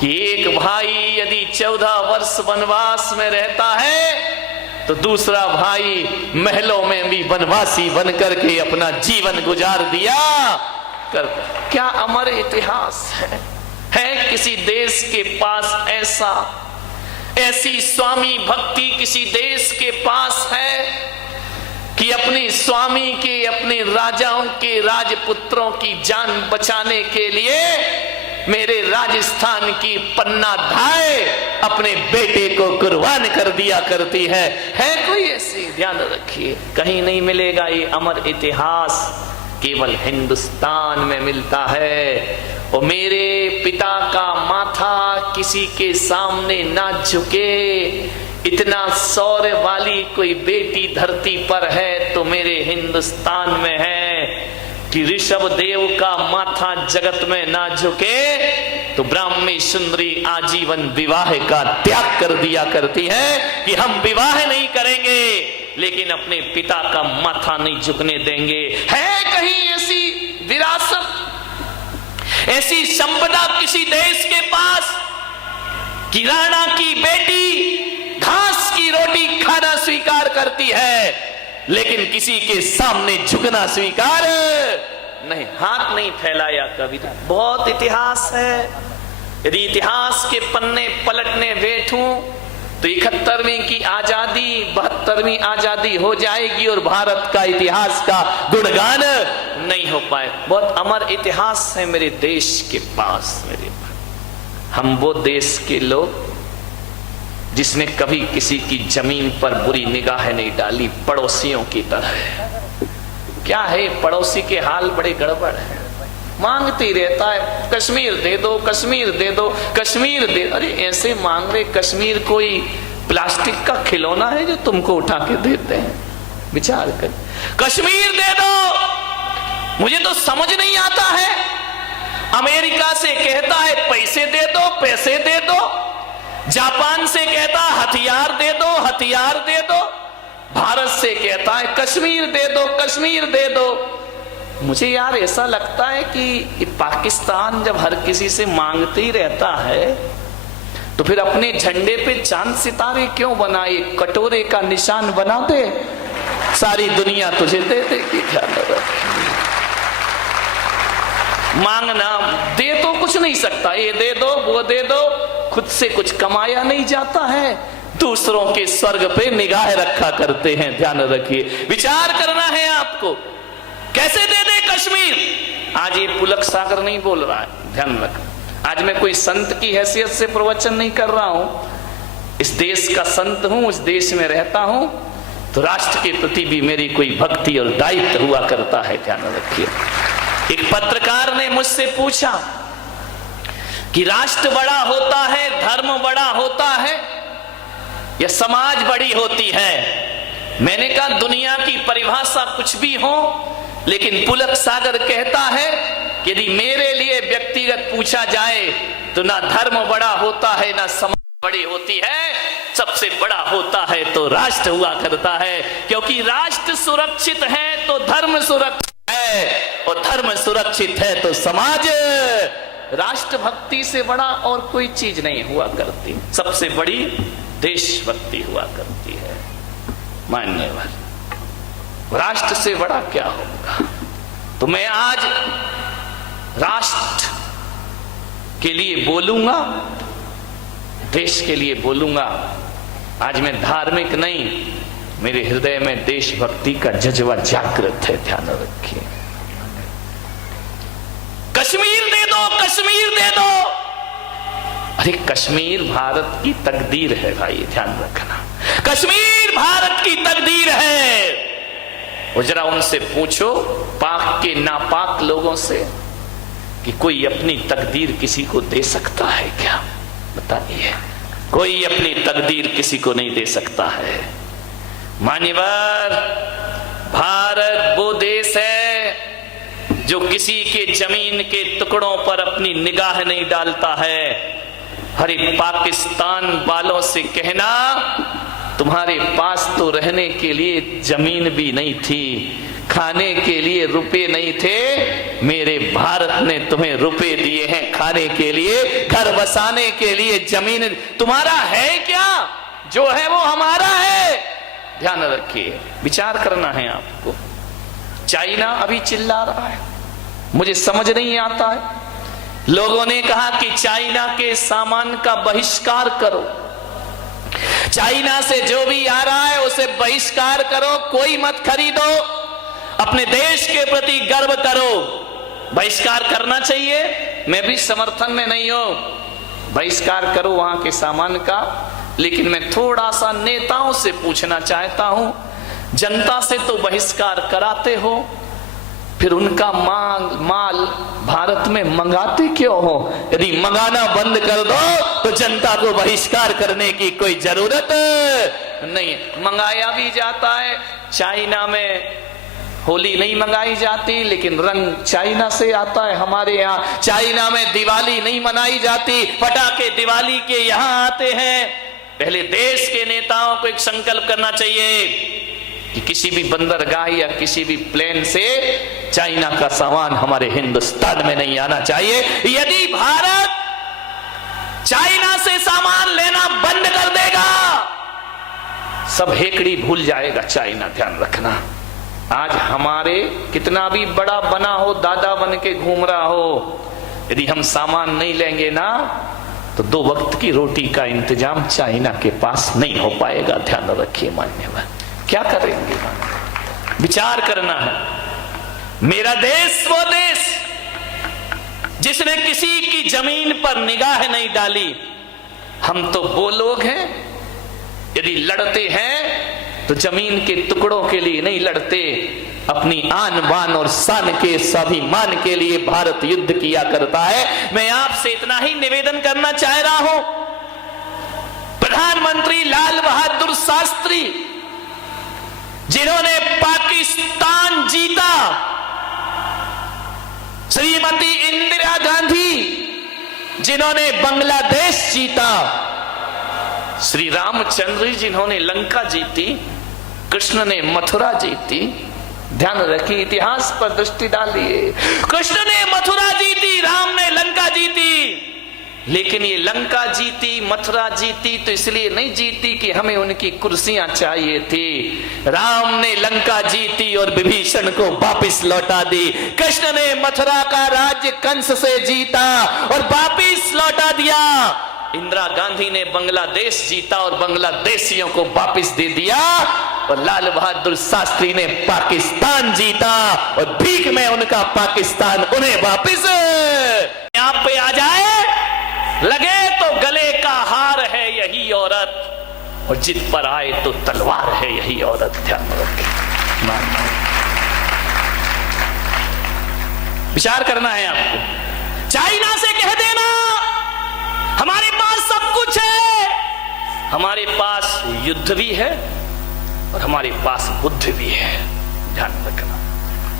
कि एक भाई यदि 14 वर्ष वनवास में रहता है तो दूसरा भाई महलों में भी वनवासी बन करके अपना जीवन गुजार दिया करता। क्या अमर इतिहास है किसी देश के पास ऐसी स्वामी भक्ति किसी देश के पास है कि अपने स्वामी के, अपने राजाओं के, राजपुत्रों की जान बचाने के लिए मेरे राजस्थान की पन्ना धाय अपने बेटे को कुर्बान कर दिया करती है कोई ऐसी? ध्यान रखिए, कहीं नहीं मिलेगा ये अमर इतिहास, केवल हिंदुस्तान में मिलता है। और मेरे पिता का माथा किसी के सामने ना झुके, इतना शौर्य वाली कोई बेटी धरती पर है तो मेरे हिंदुस्तान में है कि ऋषभ देव का माथा जगत में ना झुके तो ब्राह्मी सुंदरी आजीवन विवाह का त्याग कर दिया करती है कि हम विवाह नहीं करेंगे लेकिन अपने पिता का माथा नहीं झुकने देंगे। है कहीं ऐसी विरासत, ऐसी संपदा किसी देश के पास कि राणा की बेटी घास की रोटी खाना स्वीकार करती है लेकिन किसी के सामने झुकना स्वीकार नहीं, हाथ नहीं फैलाया कभी? बहुत इतिहास है। यदि इतिहास के पन्ने पलटने बैठूं तो 71वीं की आजादी 72वीं आजादी हो जाएगी और भारत का इतिहास का गुणगान नहीं हो पाए। बहुत अमर इतिहास है मेरे देश के पास। हम वो देश के लोग जिसने कभी किसी की जमीन पर बुरी निगाह नहीं डाली, पड़ोसियों की तरह। क्या है, पड़ोसी के हाल बड़े गड़बड़ है, मांगती रहता है कश्मीर दे दो, कश्मीर दे दो, कश्मीर दे। अरे ऐसे मांग रहे, कश्मीर कोई प्लास्टिक का खिलौना है जो तुमको उठा के देते हैं? विचार कर, कश्मीर दे दो। मुझे तो समझ नहीं आता है, अमेरिका से कहता है पैसे दे दो, पैसे दे दो, जापान से कहता हथियार दे दो, हथियार दे दो, भारत से कहता है कश्मीर दे दो, कश्मीर दे दो। मुझे यार ऐसा लगता है कि पाकिस्तान जब हर किसी से मांगते ही रहता है तो फिर अपने झंडे पे चांद सितारे क्यों बनाए? कटोरे का निशान बना दे, सारी दुनिया तुझे दे देगी। मांगना दे तो कुछ नहीं सकता, ये दे दो वो दे दो, खुद से कुछ कमाया नहीं जाता है, दूसरों के स्वर्ग पे निगाह रखा करते हैं। ध्यान रखिए, विचार करना है आपको, कैसे दे दे कश्मीर? आज ये पुलक सागर नहीं बोल रहा है, ध्यान रख। आज मैं कोई संत की हैसियत से प्रवचन नहीं कर रहा हूं, इस देश का संत हूं, इस देश में रहता हूं, तो राष्ट्र के प्रति भी मेरी कोई भक्ति और दायित्व हुआ करता है। ध्यान रखिए। एक पत्रकार ने मुझसे पूछा कि राष्ट्र बड़ा होता है, धर्म बड़ा होता है या समाज बड़ी होती है? मैंने कहा दुनिया की परिभाषा कुछ भी हो, लेकिन पुलक सागर कहता है कि यदि मेरे लिए व्यक्तिगत पूछा जाए तो ना धर्म बड़ा होता है ना समाज बड़ी होती है, सबसे बड़ा होता है तो राष्ट्र हुआ करता है। क्योंकि राष्ट्र सुरक्षित है तो धर्म सुरक्षित है, और धर्म सुरक्षित है तो समाज। राष्ट्र भक्ति से बड़ा और कोई चीज नहीं हुआ करती, सबसे बड़ी देशभक्ति हुआ करती है। मान्यवर, राष्ट्र से बड़ा क्या होगा? तो मैं आज राष्ट्र के लिए बोलूंगा, देश के लिए बोलूंगा। आज मैं धार्मिक नहीं, मेरे हृदय में देशभक्ति का जज्बा जागृत है। ध्यान रखिए। कश्मीर दे दो, कश्मीर दे दो। अरे कश्मीर भारत की तकदीर है भाई, ध्यान रखना, कश्मीर भारत की तकदीर है। और जरा उनसे पूछो, पाक के नापाक लोगों से, कि कोई अपनी तकदीर किसी को दे सकता है क्या? बताइए, कोई अपनी तकदीर किसी को नहीं दे सकता है। मान्यवर, भारत वो देश है जो किसी के जमीन के टुकड़ों पर अपनी निगाह नहीं डालता है। अरे पाकिस्तान वालों से कहना, तुम्हारे पास तो रहने के लिए जमीन भी नहीं थी, खाने के लिए रुपए नहीं थे, मेरे भारत ने तुम्हें रुपए दिए हैं खाने के लिए, घर बसाने के लिए जमीन। तुम्हारा है क्या? जो है वो हमारा है। ध्यान रखिए, विचार करना है आपको। चाइना अभी चिल्ला रहा है, मुझे समझ नहीं आता है। लोगों ने कहा कि चाइना के सामान का बहिष्कार करो, चाइना से जो भी आ रहा है उसे बहिष्कार करो, कोई मत खरीदो, अपने देश के प्रति गर्व करो। बहिष्कार करना चाहिए, मैं भी समर्थन में नहीं हूं, बहिष्कार करो वहां के सामान का। लेकिन मैं थोड़ा सा नेताओं से पूछना चाहता हूं, जनता से तो बहिष्कार कराते हो, फिर उनका माल भारत में मंगाते क्यों हो? यदि मंगाना बंद कर दो तो जनता को बहिष्कार करने की कोई जरूरत नहीं। मंगाया भी जाता है, चाइना में होली नहीं मंगाई जाती, लेकिन रंग चाइना से आता है हमारे यहाँ। चाइना में दिवाली नहीं मनाई जाती, पटाखे दिवाली के यहाँ आते हैं। पहले देश के नेताओं को एक संकल्प करना चाहिए कि किसी भी बंदरगाह या किसी भी प्लेन से चाइना का सामान हमारे हिंदुस्तान में नहीं आना चाहिए। यदि भारत चाइना से सामान लेना बंद कर देगा, सब हेकड़ी भूल जाएगा चाइना। ध्यान रखना, आज हमारे कितना भी बड़ा बना हो, दादा बन के घूम रहा हो, यदि हम सामान नहीं लेंगे ना तो 2 वक्त की रोटी का इंतजाम चाइना के पास नहीं हो पाएगा। ध्यान रखिए मान्यवर, क्या करेंगे? विचार करना है। मेरा देश वो देश जिसने किसी की जमीन पर निगाह नहीं डाली। हम तो वो लोग हैं, यदि लड़ते हैं तो जमीन के टुकड़ों के लिए नहीं लड़ते, अपनी आन बान और शान के स्वाभिमान के लिए भारत युद्ध किया करता है। मैं आपसे इतना ही निवेदन करना चाह रहा हूं, प्रधानमंत्री लाल बहादुर शास्त्री जिन्होंने पाकिस्तान जीता, श्रीमती इंदिरा गांधी जिन्होंने बांग्लादेश जीता, श्री रामचंद्र जिन्होंने लंका जीती, कृष्ण ने मथुरा जीती। ध्यान रखिए, इतिहास पर दृष्टि डालिए। कृष्ण ने मथुरा जीती, राम ने लंका जीती। लेकिन ये लंका जीती, मथुरा जीती तो इसलिए नहीं जीती कि हमें उनकी कुर्सियां चाहिए थी। राम ने लंका जीती और विभीषण को वापस लौटा दी। कृष्ण ने मथुरा का राज्य कंस से जीता और वापस लौटा दिया। इंदिरा गांधी ने बांग्लादेश जीता और बांग्लादेशियों को वापस दे दिया। और लाल बहादुर शास्त्री ने पाकिस्तान जीता और भीख में उनका पाकिस्तान उन्हें वापस यहाँ पे आ जाए। लगे तो गले का हार है यही औरत, और जिद पर आए तो तलवार है यही औरत। ध्यान रखें, विचार करना है आपको। चाइना से कह देना हमारे पास सब कुछ है, हमारे पास युद्ध भी है और हमारे पास बुद्ध भी है। ध्यान रखना,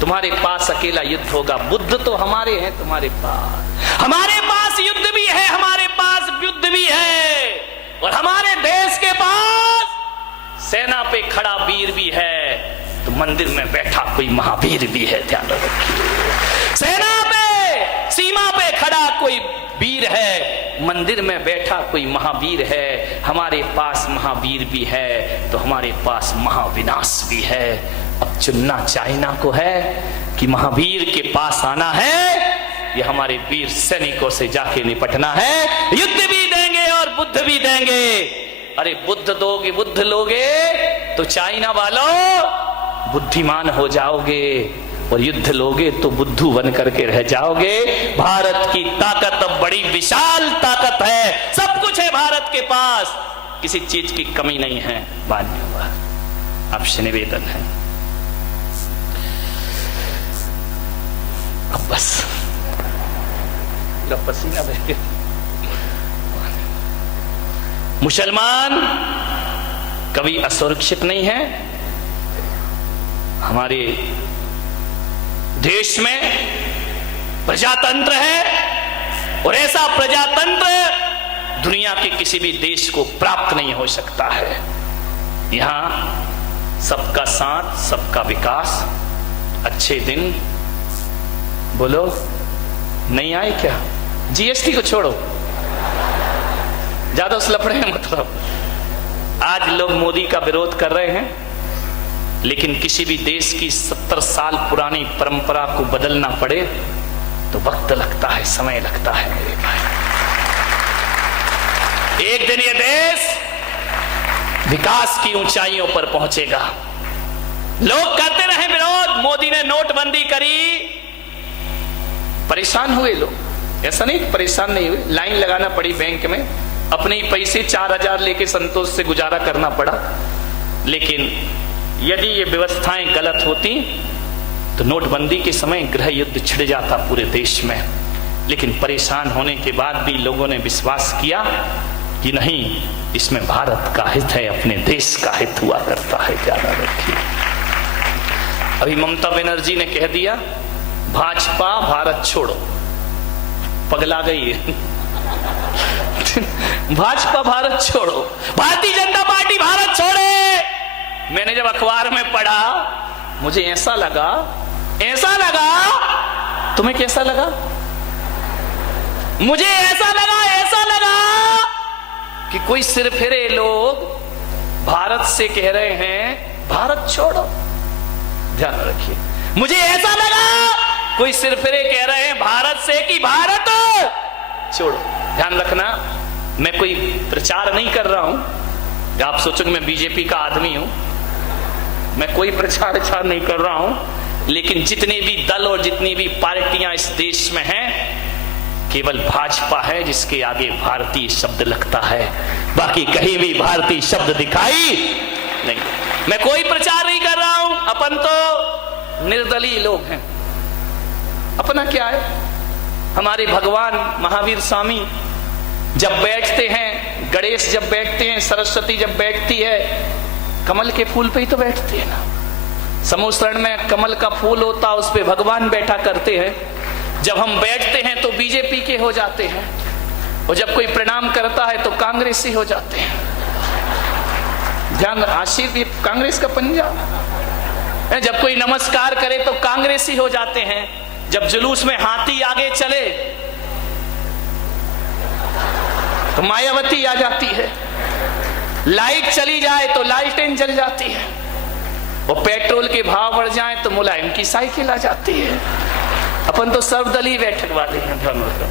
तुम्हारे पास अकेला युद्ध होगा, बुद्ध तो हमारे हैं तुम्हारे पास। हमारे पास युद्ध भी है, हमारे पास युद्ध भी है, और हमारे देश के पास सेना पे खड़ा वीर भी है, तो मंदिर में बैठा कोई महावीर भी है। ध्यान रखिए, सेना पे सीमा पे खड़ा कोई वीर है, मंदिर में बैठा कोई महावीर है। हमारे पास महावीर भी है तो हमारे पास महाविनाश भी है। अब चुनना चाइना को है कि महावीर के पास आना है, ये हमारे वीर सैनिकों से जाके निपटना है। युद्ध भी देंगे और बुद्ध भी देंगे। अरे बुद्ध दोगे, बुद्ध लोगे तो चाइना वालों बुद्धिमान हो जाओगे, और युद्ध लोगे तो बुद्धू बन करके रह जाओगे। भारत की ताकत अब बड़ी विशाल ताकत है, सब कुछ है भारत के पास, किसी चीज की कमी नहीं है। मान्यवर, आपसे निवेदन है, अब बस पसीना बह गया। मुसलमान कभी असुरक्षित नहीं है। हमारे देश में प्रजातंत्र है, और ऐसा प्रजातंत्र दुनिया के किसी भी देश को प्राप्त नहीं हो सकता है। यहां सबका साथ, सबका विकास, अच्छे दिन बोलो नहीं आए क्या? जीएसटी को छोड़ो, ज्यादा उस लफड़े में मतलब। आज लोग मोदी का विरोध कर रहे हैं, लेकिन किसी भी देश की 70 साल पुरानी परंपरा को बदलना पड़े तो वक्त लगता है, समय लगता है मेरे भाई। एक दिन ये देश विकास की ऊंचाइयों पर पहुंचेगा। लोग करते रहे विरोध, मोदी ने नोटबंदी करी, परेशान हुए लोग, ऐसा नहीं परेशान नहीं हुए, लाइन लगाना पड़ी बैंक में, अपने ही पैसे 4000 लेके संतोष से गुजारा करना पड़ा। लेकिन यदि ये व्यवस्थाएं गलत होती तो नोटबंदी के समय गृह युद्ध छिड़ जाता पूरे देश में। लेकिन परेशान होने के बाद भी लोगों ने विश्वास किया कि नहीं, इसमें भारत का हित है, अपने देश का हित हुआ करता है। ज्यादा रखिए, अभी ममता बनर्जी ने कह दिया भाजपा भारत छोड़ो, पगला गई है। भाजपा भारत छोड़ो, भारतीय जनता पार्टी भारत छोड़े। मैंने जब अखबार में पढ़ा मुझे ऐसा लगा, तुम्हें कैसा लगा? मुझे ऐसा लगा कि कोई सिरफिरे लोग भारत से कह रहे हैं भारत छोड़ो। ध्यान रखिए, मुझे ऐसा लगा कोई सिरफिरे कह रहे हैं भारत से कि भारत छोड़ो। ध्यान रखना, मैं कोई प्रचार नहीं कर रहा हूं, आप सोचो कि मैं बीजेपी का आदमी हूं, मैं कोई प्रचार नहीं कर रहा हूं। लेकिन जितने भी दल और जितनी भी पार्टियां इस देश में हैं, केवल भाजपा है जिसके आगे भारतीय शब्द लगता है, बाकी कहीं भी भारतीय शब्द दिखाई नहीं। मैं कोई प्रचार नहीं कर रहा हूं, अपन तो निर्दलीय लोग हैं। अपना क्या है? हमारे भगवान महावीर स्वामी जब बैठते हैं, गणेश जब बैठते हैं, सरस्वती जब बैठती है, कमल के फूल पे ही तो बैठते हैं ना। समूसरण में कमल का फूल होता, उस पे भगवान बैठा करते हैं। जब हम बैठते हैं तो बीजेपी के हो जाते हैं, और जब कोई प्रणाम करता है तो कांग्रेसी हो जाते हैं। ध्यान, आशीर्वाद कांग्रेस का पंजा। जब कोई नमस्कार करे तो कांग्रेसी हो जाते हैं। जब जुलूस में हाथी आगे चले तो मायावती आ जाती है, लाइट चली जाए तो लालटेन जल जाती है, और पेट्रोल के भाव बढ़ जाए तो मुलायम की साइकिल आ जाती है। अपन तो सर्वदलीय बैठक वाले हैं।